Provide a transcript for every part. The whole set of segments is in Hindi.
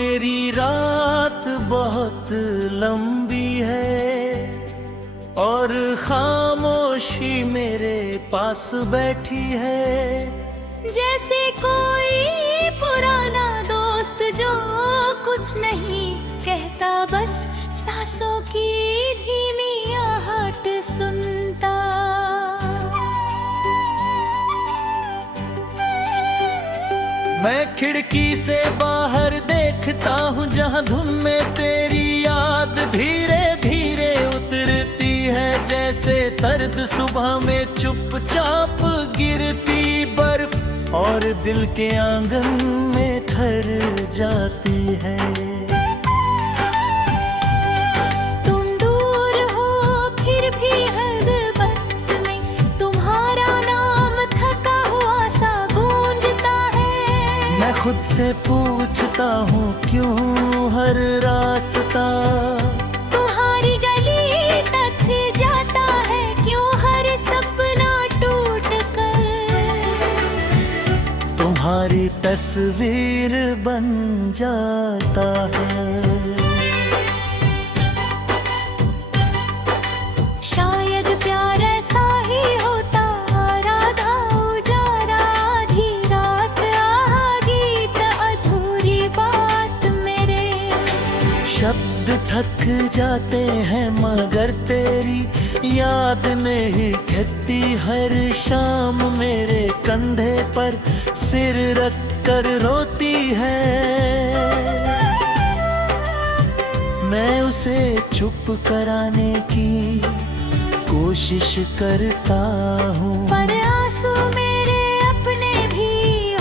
मेरी रात बहुत लंबी है और खामोशी मेरे पास बैठी है। जैसे कोई पुराना दोस्त जो कुछ नहीं कहता, बस सांसों की धीमी आहट सुनता। मैं खिड़की से बाहर देखता हूँ जहाँ धुन में तेरी याद धीरे धीरे उतरती है। जैसे सर्द सुबह में चुपचाप गिरती बर्फ और दिल के आंगन में ठहर जाती है। तुम दूर हो फिर भी हर वक्त में तुम्हारा नाम थका हुआ सा गूंजता है। मैं खुद से पूछता हूँ क्यों हर रास्ता तुम्हारी गली तक जाता है, क्यों हर सपना टूट कर तुम्हारी तस्वीर बन जाता है। शायद प्यार ऐसा ही होता, राधा उजारा आधी रात, आहा गीत अधूरी बात मेरे। शब्द थक जाते हैं मगर तेरी याद नहीं कहती। हर शाम मेरे कंधे पर सिर रख कर रोती है। मैं उसे चुप कराने की कोशिश करता हूँ, पर आंसू मेरे अपने भी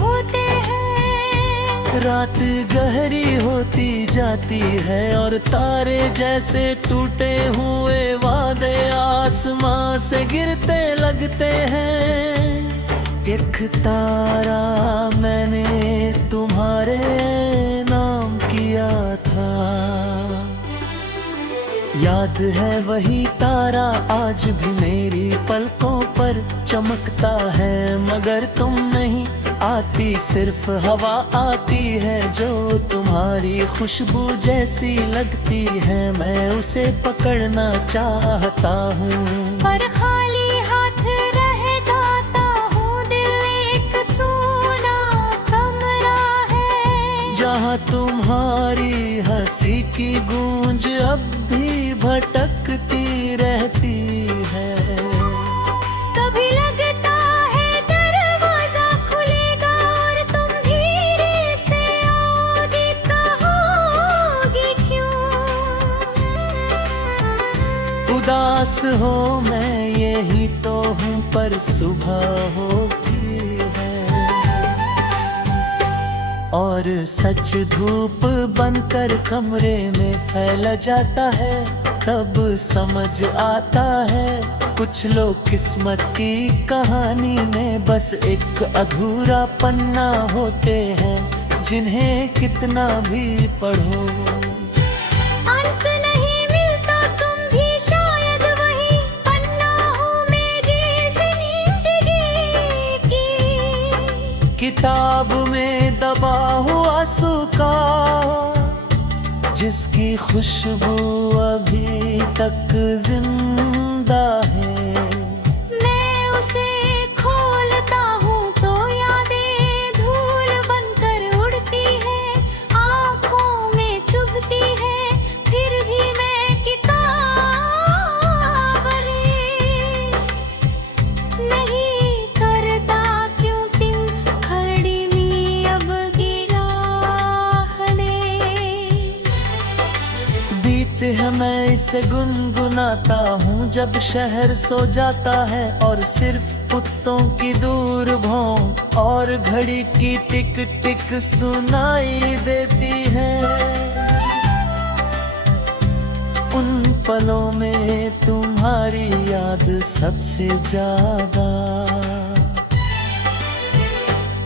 होते हैं। रात गहरी होती जाती है और तारे जैसे टूटे हुए वादे आसमां से गिरते लगते हैं। एक तारा मैंने तुम्हारे नाम किया था, याद है वही तारा आज भी मेरी पलकों पर चमकता है। मगर तुम नहीं आती, सिर्फ हवा आती है जो तुम्हारी खुशबू जैसी लगती है। मैं उसे पकड़ना चाहता हूँ पर खाली हाथ रह जाता हूँ। दिल एक सूना कमरा है जहाँ तुम्हारी हंसी की गूंज अब भी भटकती रहती है। कभी लगता है दरवाजा खुलेगा और तुम धीरे से आओगी, कहोगी क्यों? उदास हो मैं यही तो हूँ, पर सुबह होती है और सच धूप बनकर कमरे में फैल जाता है। तब समझ आता है कुछ लोग किस्मत की कहानी में बस एक अधूरा पन्ना होते हैं, जिन्हें कितना भी पढ़ो अंत नहीं मिलता। तुम भी शायद वही पन्ना हो मेरी जिंदगी की किताब में दबा हुआ सूखा, जिसकी खुशबू अभी तक जिंदा है। मैं उसे खोलता हूँ तो यादें धूल बनकर उड़ती है, आँखों में चुभती है। फिर भी मैं किताब नहीं करता, क्योंकि खड़ी में अब गिरा खड़े। बीत है मैं इसे गुनगुनाता हूँ जब शहर सो जाता है और सिर्फ कुत्तों की दूर भौं और घड़ी की टिक टिक सुनाई देती है। उन पलों में तुम्हारी याद सबसे ज्यादा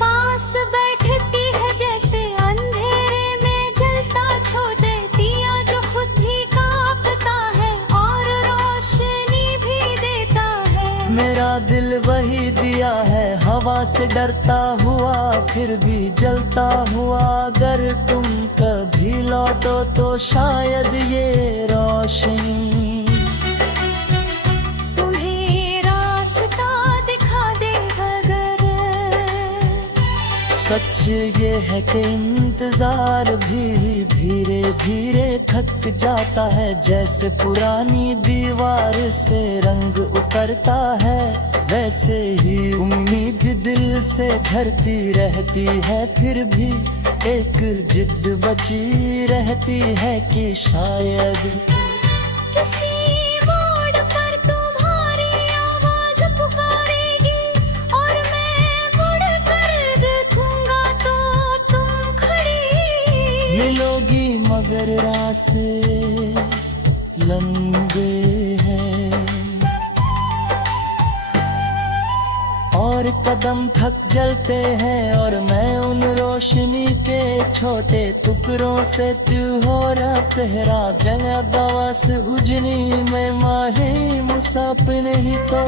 पास बैठती है, जैसे अंधेरे में जलता छोटे दिया जो खुद ही कांपता है और रोशनी भी देता है। मेरा दिल वही दिया है, हवा से डरता हुआ फिर भी जलता हुआ। अगर तुम कभी कभी लौटो तो शायद ये रोशनी तुम्हें रास्ता दिखा दे अगर। सच ये है कि इंतजार भी धीरे धीरे थक जाता है, जैसे पुरानी दीवार से रंग उतरता है, वैसे ही उम्मीद दिल से झरती रहती है। फिर भी एक जिद बची रहती है कि शायद किसी मोड़ पर तुम्हारी आवाज पुकारेगी और मैं मुड़ कर देखूंगा तो तुम खड़ी मिलोगी, मगर रास्ते लंबे हैं और कदम थक जलते हैं, और मैं उन रोशनी के छोटे टुकड़ों से तू हो रहा तेरा जगह दवास उजनी में माही मुसाफिर नहीं तो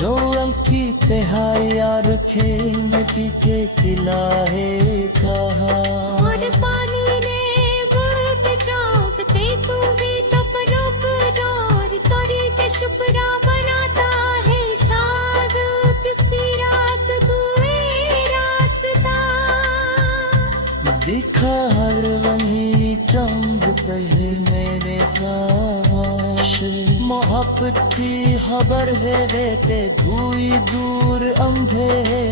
जो अंकी तिहाई यार खेमती के किला है कहा। और पानी ने बुड़ते चापते तू भी तब रुक जोर तोरी चुपरा बनाता है शायद किसी रात कोई रास्ता दिखा हर वही चांद कहे मेरे खाश मोहब्बत की खबर है रहते धुई दूर अंधे है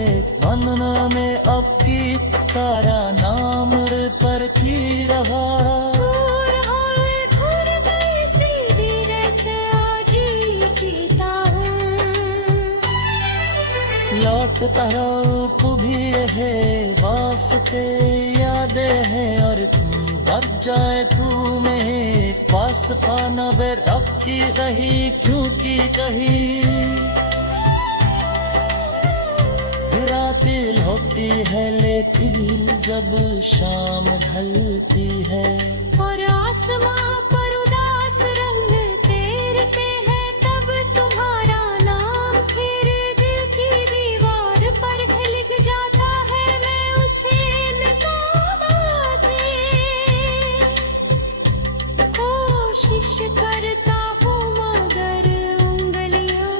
बनना में अब की तारा नाम पर थी रहा दूर होए घुर गई सीधी रैसे आज जीता हूँ लौटता रूप भी है वास्ते यादें हैं और तुम दब जाए तू में पास पाना बेर अब की रही क्योंकि कहीं रातें होती है लेकिन जब शाम ढलती है और आसमां पर उदास रंग तैरते हैं तब तुम्हारा नाम फिर दिल की दीवार पर लिख जाता है मैं उसे निकाल के कोशिश करता हूँ मगर उंगलियां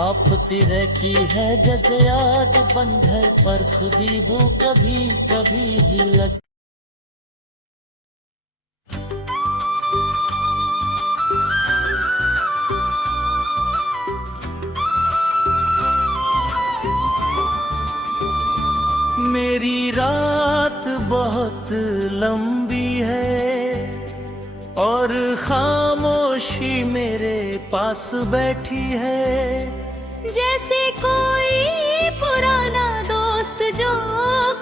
आपती रहती है जैसे आग बंधर पर खुदी वो कभी कभी ही लग मेरी रात बहुत लंबी है और खामोशी मेरे पास बैठी है जैसे कोई पुराना दोस्त जो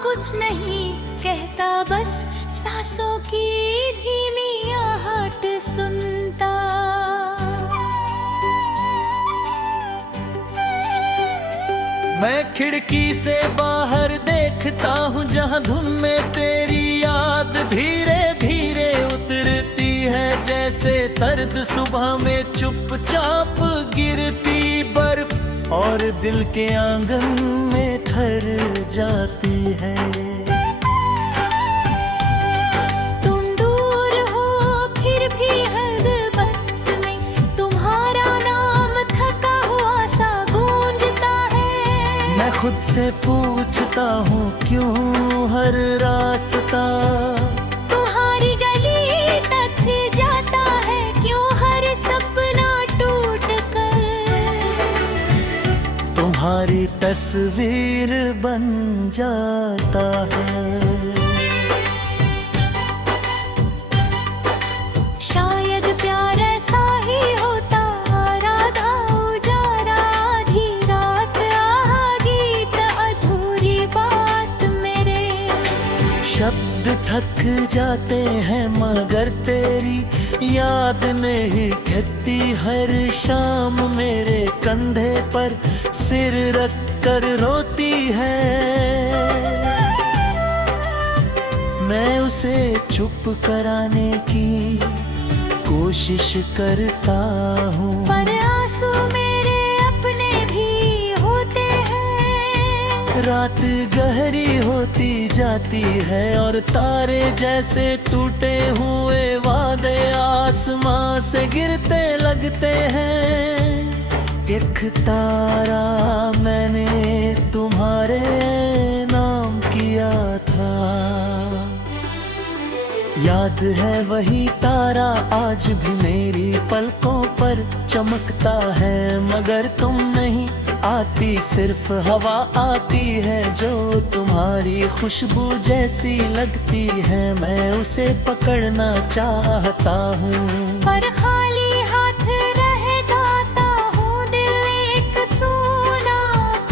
कुछ नहीं कहता बस सांसों की धीमी आहट सुनता मैं खिड़की से बाहर देखता हूँ जहाँ धुन में तेरी याद धीरे धीरे उतरती है जैसे सर्द सुबह में चुपचाप गिरती बर्फ और दिल के आंगन में ठहर जाती है तुम दूर हो फिर भी हर वक्त में तुम्हारा नाम थका हुआ सा गूंजता है मैं खुद से पूछता हूँ क्यों हर रास्ता तुम्हारी गली तक जाता है क्यों हर सपना टूट कर तुम्हारी तस्वीर बन जाता है शायद प्यार ऐसा ही होता राधा उजारा आधी रात गीत अधूरी बात मेरे शब्द थक जाते हैं मगर तेरी याद नहीं कहती हर शाम मेरे कंधे पर सिर रख कर रोती है मैं उसे चुप कराने की कोशिश करता हूँ पर आंसू मेरे अपने भी होते हैं रात गहरी होती जाती है और तारे जैसे टूटे हुए वादे आसमां से गिरते लगते हैं। एक तारा मैंने तुम्हारे नाम किया था, याद है वही तारा आज भी मेरी पलकों पर चमकता है। मगर तुम नहीं आती, सिर्फ हवा आती है जो तुम्हारी खुशबू जैसी लगती है। मैं उसे पकड़ना चाहता हूँ पर खाली हाथ रह जाता हूँ। दिल एक सूना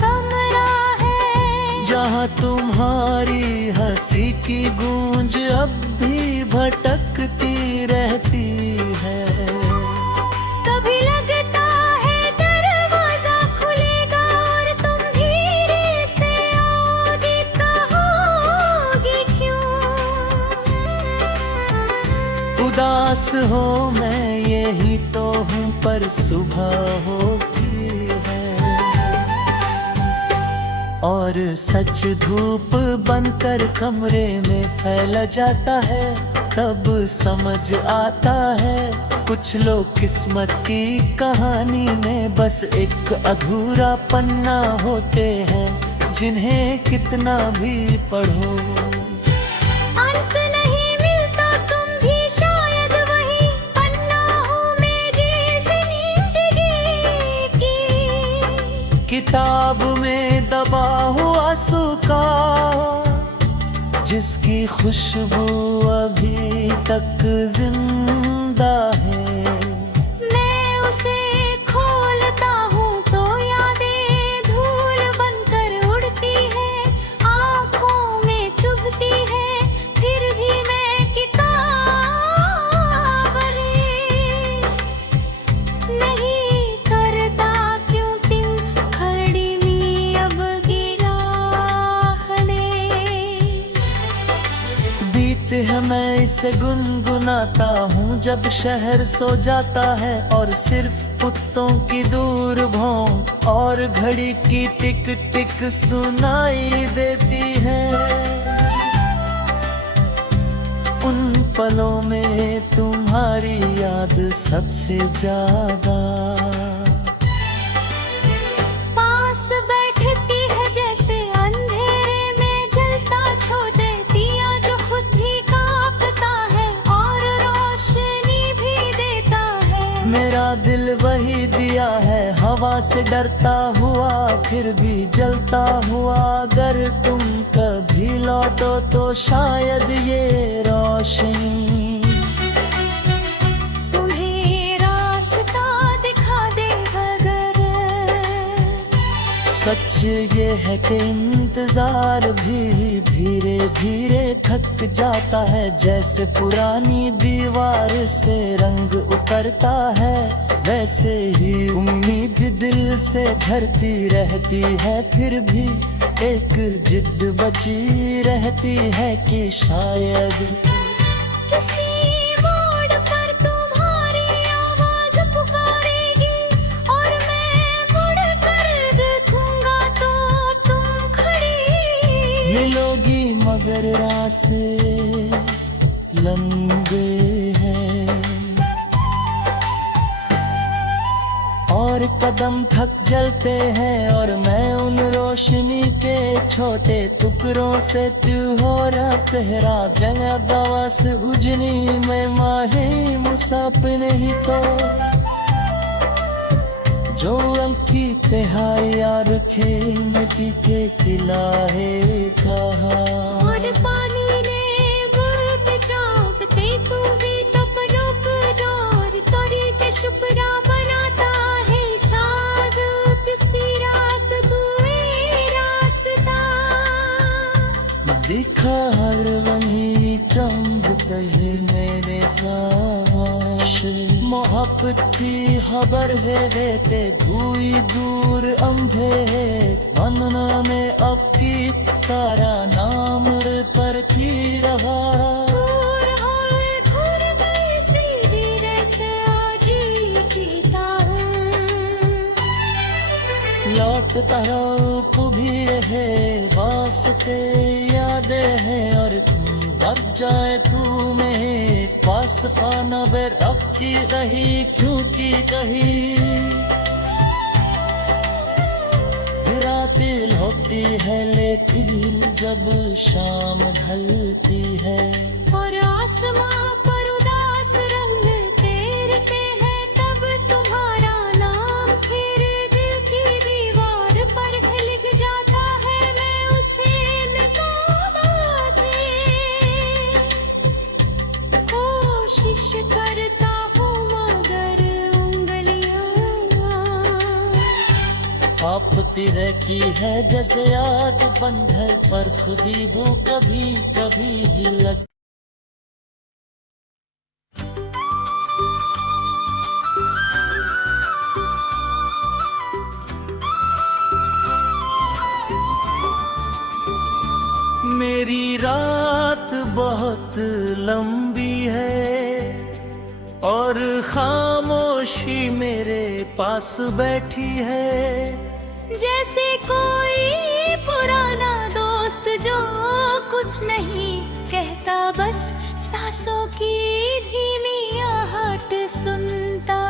कमरा है जहाँ तुम्हारी हंसी की गूंज अब भी भटकती रहती है। कभी लगता है दरवाजा खुलेगा और तुम धीरे से आओगी, कहोगी क्यों? उदास हो मैं यही तो हूँ, पर सुबह होती है और सच धूप बनकर कमरे में फैल जाता है। तब समझ आता है कुछ लोग किस्मत की कहानी में बस एक अधूरा पन्ना होते हैं, जिन्हें कितना भी पढ़ो अंत नहीं मिलता। तुम भी शायद वही पन्ना हो मेरी जिंदगी की किताब में दबा हुआ सूखा, जिसकी खुशबू अभी तक जिंदा है। मैं उसे खोलता हूँ तो यादें धूल बनकर उड़ती है, आँखों में चुभती है। फिर भी मैं किताब नहीं करता, क्यों तुम खड़ी मी अब गिरा खड़े। बीत है मैं इसे गुनगुनाता हूँ जब शहर सो जाता है और सिर्फ कुत्तों की दूर भौं और घड़ी की टिक टिक सुनाई देती है। उन पलों में तुम्हारी याद सबसे ज्यादा पास बैठती है जैसे अंधेरे में जलता छोटे दिया जो खुद ही कांपता है और रोशनी भी देता है। मेरा दिल वही दिया है, हवा से डरता हुआ फिर भी जलता हुआ। अगर तुम कभी लौटो तो शायद ये रोशनी तुम्हें रास्ता दिखा दे। अगर सच ये है कि इंतजार भी धीरे धीरे थक जाता है। जैसे पुरानी दीवार से रंग उतरता है, वैसे ही उम्मीद दिल से झरती रहती है। फिर भी एक जिद बची रहती है कि शायद किसी मोड़ पर तुम्हारी आवाज पुकारेगी और मैं मुड़ कर देखूंगा तो तुम खड़ी मिलोगी। मगर रास्ते लंबे हैं और कदम थक जलते हैं और मैं उन रोशनी के छोटे टुकड़ों से तू हो रहा तेरा जंगा दवास उजनी में माही मुसाफिर नहीं तो जो अंकी तिहाई यार खेमती के किला है कहा। और पानी ने बुड़ते चापते तू भी तब रुक जोर तोरी के शुक्रा बनाता है शाद किसी रात कोई रास्ता दिखा हर वही चंद कहे मेरे खाश। मोहब्बत की खबर है रहते धुई दूर अंधे बनना में अब की तारा नाम पर थी रहा। दूर होए घुर गए सीधे से आज जीता हूँ। लौटता रूप भी रहे, वास्ते यादें हैं और तुम दब जाए तू में पास पाना बेर अब की रही क्योंकि कहीं रातें होती है लेकिन जब शाम ढलती है और आसमां पर उदास रंग तैरते हैं, तब तुम्हारा नाम फिर दिल की दीवार पर लिख जाता है। मैं उसे मिटा के कोशिश करता हूँ मगर उंगलियां कांपती रहती है जैसे आग बंद है, पर खुदी हूँ कभी कभी ही लग। मेरी रात बहुत लंबी है और खामोशी मेरे पास बैठी है, जैसे कोई पुराना दोस्त जो कुछ नहीं कहता, बस सांसों की धीमी आहट सुनता।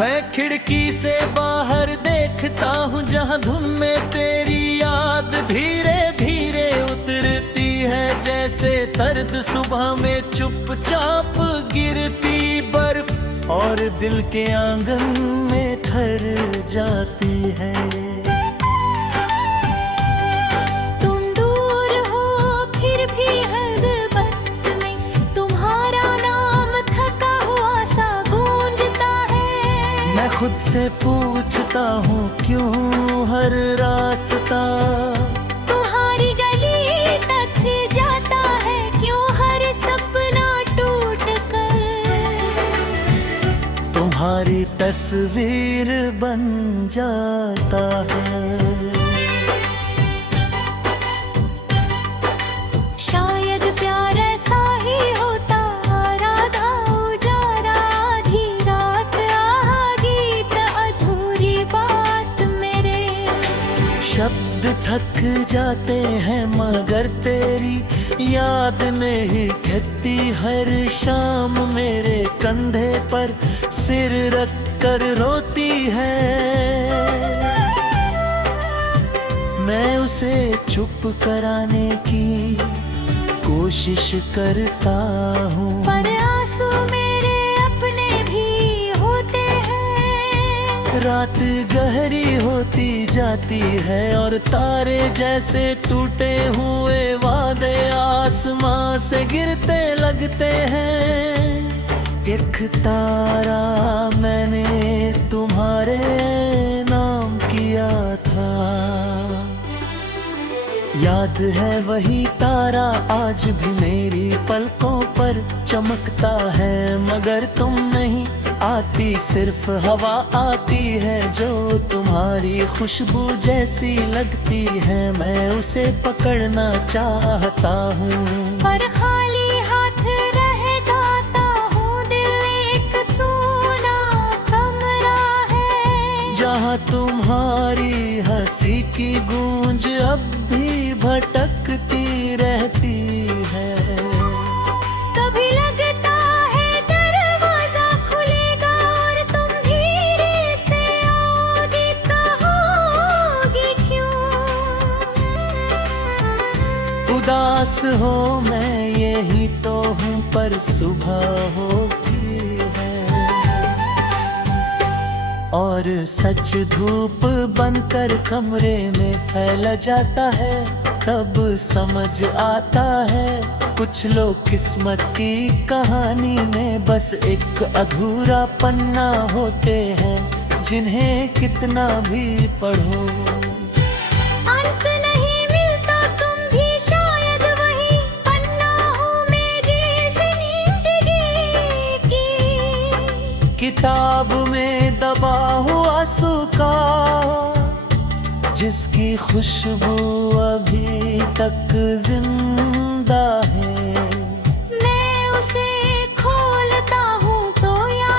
मैं खिड़की से बाहर देखता हूँ जहाँ धुन में तेरी याद धीरे धीरे उतरती है, जैसे सर्द सुबह में चुपचाप गिरती बर्फ और दिल के आंगन में ठहर जाती है। तुम दूर हो फिर भी हर वक्त में तुम्हारा नाम थका हुआ सा गूंजता है। मैं खुद से पूछता हूँ क्यों हर रास्ता तुम्हारी गली तक जाता है, क्यों हर सपना टूट कर तुम्हारी तस्वीर बन जाता है। शायद प्यार ऐसा ही होता, राधा उजारा आधी रात आहा गीत अधूरी बात मेरे। शब्द थक जाते हैं मगर तेरी याद नहीं कहती, हर शाम मेरे कंधे पर सिर रख कर रोती है। मैं उसे चुप कराने की कोशिश करता हूँ, पर आंसू मेरे अपने भी होते हैं। रात गहरी होती जाती है और तारे जैसे टूटे हुए वादे आसमां से गिरते लगते हैं। एक तारा मैंने तुम्हारे नाम किया था, याद है वही तारा आज भी मेरी पलकों पर चमकता है, मगर तुम नहीं आती, सिर्फ हवा आती है जो तुम्हारी खुशबू जैसी लगती है। मैं उसे पकड़ना चाहता हूँ पर खाली हाथ रह जाता हूँ, दिल एक सूना कमरा है, जहाँ तुम्हारी हंसी की गूंज अब भी भटकती रहती है। कभी लगता है दरवाजा खुलेगा और तुम धीरे से आओगी, कहोगी क्यों उदास हो मैं यही तो हूँ, पर सुबह होती है और सच धूप बनकर कमरे में फैल जाता है। तब समझ आता है कुछ लोग किस्मत की कहानी में बस एक अधूरा पन्ना होते हैं, जिन्हें कितना भी पढ़ो अंत नहीं मिलता। तुम भी शायद वही पन्ना हो मेरी जिंदगी की किताब में दबा हुआ सूखा, जिसकी खुशबू अभी तक जिंदा है। मैं उसे खोलता हूँ तो या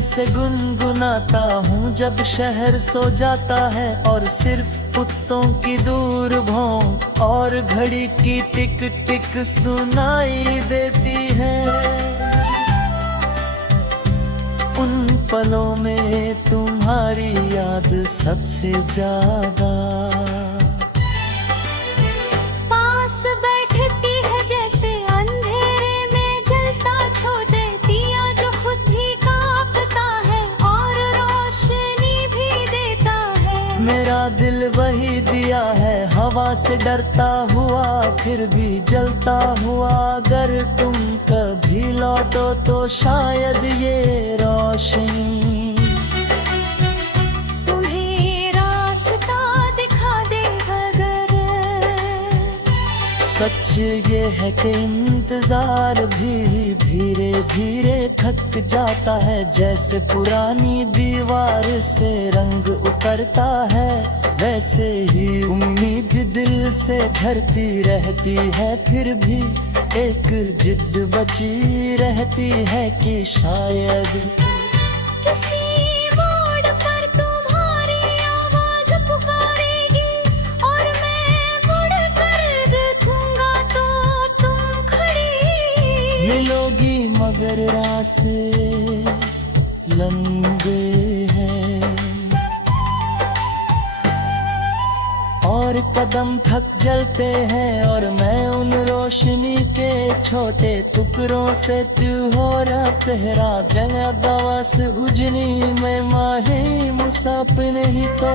इसे गुनगुनाता हूँ जब शहर सो जाता है, और सिर्फ कुत्तों की दूर भौं और घड़ी की टिक टिक सुनाई देती है। उन पलों में तुम्हारी याद सबसे ज्यादा पास बैठती है जैसे अंधेरे में जलता छोटे दिया जो खुद ही कांपता है और रोशनी भी देता है। मेरा दिल वही दिया है, हवा से डरता हुआ फिर भी जलता हुआ। अगर तुम कभी लौटो तो शायद ये रोशनी तुम्हें रास्ता दिखा दे। अगर सच ये है कि इंतजार भी धीरे धीरे थक जाता है, जैसे पुरानी दीवार से रंग उतरता है, वैसे ही उम्मीद दिल से झरती रहती है। फिर भी एक जिद बची रहती है कि शायद किसी मोड़ पर तुम्हारी आवाज पुकारेगी और मैं मुड़ कर देखूंगा तो तुम खड़ी मिलोगी, मगर रास्ते लंबे हैं और कदम थक जलते हैं, और मैं उन रोशनी के छोटे टुकड़ों से तू हो रहा तेरा जगह दवास उजनी में माही मुसाफिर नहीं तो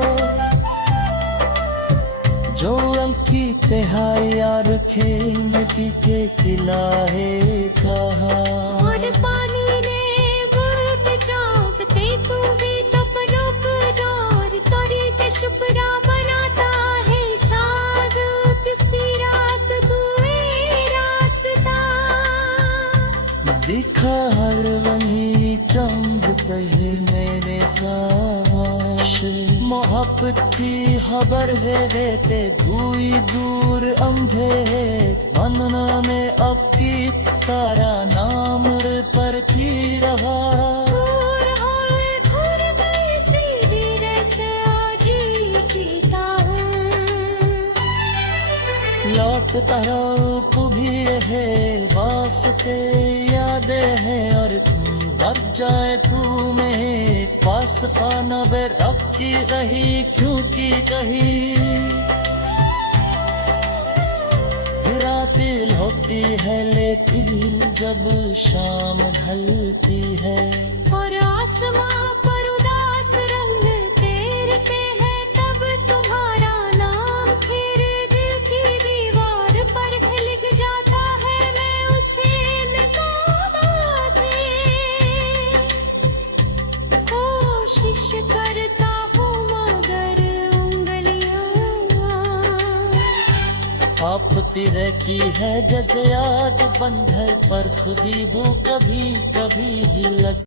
जो अंकी तिहाई यार खेमती के किला है कहा। और पानी ने बुलते चापते तू भी तप रुक डोर तोरी चुपरा बनाता है शायद किसी रात कोई रास्ता दिखा हर वही चांद कहे मेरे पास। मोहब्बत की खबर है रहते धुई दूर अंधे है, बनना में अब की तारा नाम पर थी रहा। दूर होए खुर गई सीधी रैसे आज जीता हूँ। लौटता रूप भी है वास्ते यादें हैं, और तुम दब जाए तू में पास खाना बे रब की रही क्योंकि कहीं रातें होती है लेकिन जब शाम ढलती है और आसमां पर उदास रंग तैरते हैं, तब तुम्हारा नाम फिर दिल की दीवार पर लिख जाता है। मैं उसे निकालने कोशिश करता हूँ मगर उंगलियां आपती रहती है जैसे आग बंधर पर खुदी हूँ कभी कभी ही लग